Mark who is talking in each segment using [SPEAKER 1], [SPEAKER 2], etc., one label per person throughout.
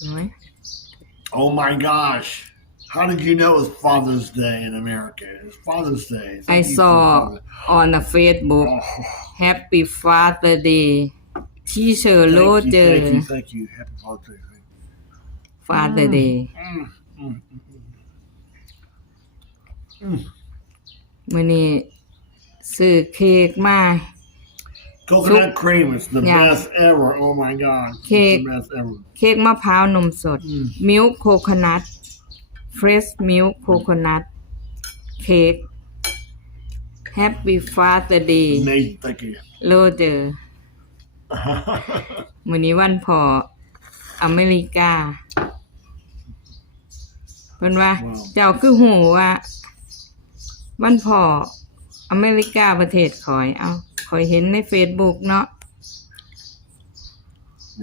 [SPEAKER 1] เห็นไหม
[SPEAKER 2] Oh my gosh. How did you know it was Father's Day in America? It's Father's Day.
[SPEAKER 1] I
[SPEAKER 2] Thank you for
[SPEAKER 1] saw
[SPEAKER 2] Father-
[SPEAKER 1] on a Facebook
[SPEAKER 2] Oh,
[SPEAKER 1] Happy Father Day ที่เชอร์โล
[SPEAKER 2] thank
[SPEAKER 1] เจ
[SPEAKER 2] you,
[SPEAKER 1] อ
[SPEAKER 2] thank you, thank you. Happy Father's Day.
[SPEAKER 1] Father Day
[SPEAKER 2] Mm, mm, mm.
[SPEAKER 1] มื้อนี้ซื้อเค้กมา
[SPEAKER 2] Coconut cream is the
[SPEAKER 1] Yeah.
[SPEAKER 2] best ever. Oh my god. It's
[SPEAKER 1] Cake.
[SPEAKER 2] the best ever.
[SPEAKER 1] เค้กมะพร้าวนมสด
[SPEAKER 2] อืม
[SPEAKER 1] มิลค์โคค o นัทเฟรชมิลค์โคค o นัทเค้ก Happy Father Day
[SPEAKER 2] Amazing. Thank you.
[SPEAKER 1] โลเจอมื้อนี้วันพ่ออเมริกาเพิ่นว่า
[SPEAKER 2] ว้าว
[SPEAKER 1] เจ้าคือหูว่า วันพ่ออเมริกาประเทศคอย เอา คอยเห็นใน Facebook เนาะ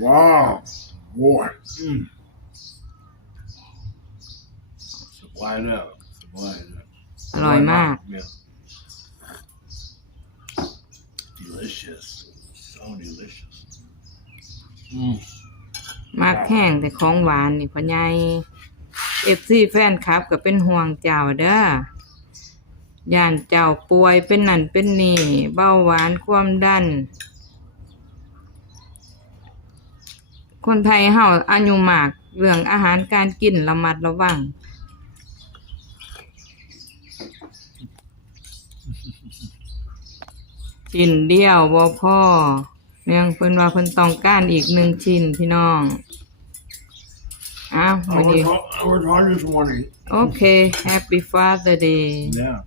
[SPEAKER 2] wow. Boy. Mm. Supply it up. Supply it up.
[SPEAKER 1] อร่อยมาก
[SPEAKER 2] Yeah. Delicious. So delicious. Mm.
[SPEAKER 1] มากแห้งแต่ของหวานนี่พ่อใหญ่เอฟซีแฟนคลับก็เป็นห่วงเจ้าเด้อ ย่านเจ้าป่วยเป็นนั่นเป็นนี่เบาหวานความดัน คนไทยเฮาอายุมากเรื่องอาหารการกินระมัดระวังชิ้นเดียวบ่พอเนื่องเพิ่นว่าเพิ่นต้องการอีกหนึ่งชิ้นพี่น้อง อ้าว
[SPEAKER 2] I
[SPEAKER 1] วัน
[SPEAKER 2] was,
[SPEAKER 1] นี้
[SPEAKER 2] I was hard this morning.
[SPEAKER 1] โอเค Happy Father Day
[SPEAKER 2] Yeah.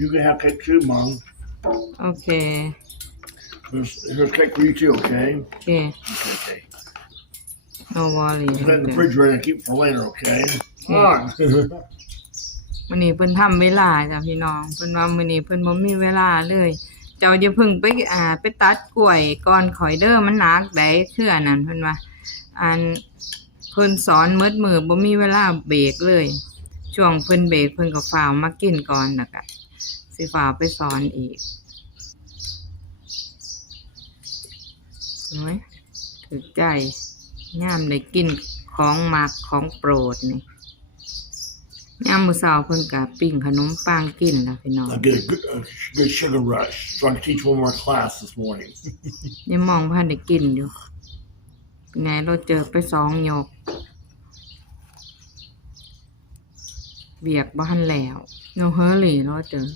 [SPEAKER 2] You can have cake too, Mom.
[SPEAKER 1] โอเค
[SPEAKER 2] Here's, here's cake for you too, okay?
[SPEAKER 1] โอเค
[SPEAKER 2] Okay, okay.
[SPEAKER 1] no worry
[SPEAKER 2] Put that in the refrigerator and keep it for later, okay? Come on.
[SPEAKER 1] มื้อนี้เพิ่นทำเวลาจ้ะพี่น้องเพิ่นว่ามื้อนี้เพิ่นบ่มีเวลาเลย เจ้าอย่าเพิ่งไปอ่าไปตัดกล้วยก่อนข่อยเด้อมันหนักได้คืออันนั้นเพิ่นว่าอัน เพิ่นสอนมืดมือบ่มีเวลาเบรกเลย ช่วงเพิ่นเบรกเพิ่นก็ฟ้าวมากินก่อนแล้วก็สิฟ้าวไปสอนอีกเห็นไหมถึกใจยามได้กินของมักของโปรดนี่ยามมื้อเช้าเพิ่นก็ปิ้งขนมปังกินล่ะพี่น้อง
[SPEAKER 2] I get a good, a good sugar rush. So I can teach one more class this morning.
[SPEAKER 1] ยังมองพันได้กินอยู่ ไงเราเจอไปสองยกเบียกบ้านแล้วโนเฮอรี่เราเจอ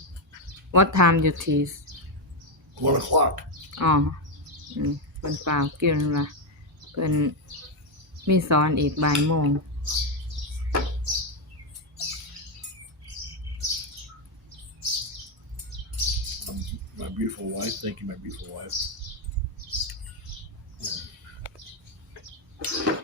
[SPEAKER 1] What time you teach
[SPEAKER 2] One o'clock.
[SPEAKER 1] อ๋ออืมเป็นเปล่ากินละเป็นมีสอนอีกบ่ายโมง
[SPEAKER 2] My beautiful wife. Thank you, my beautiful wife.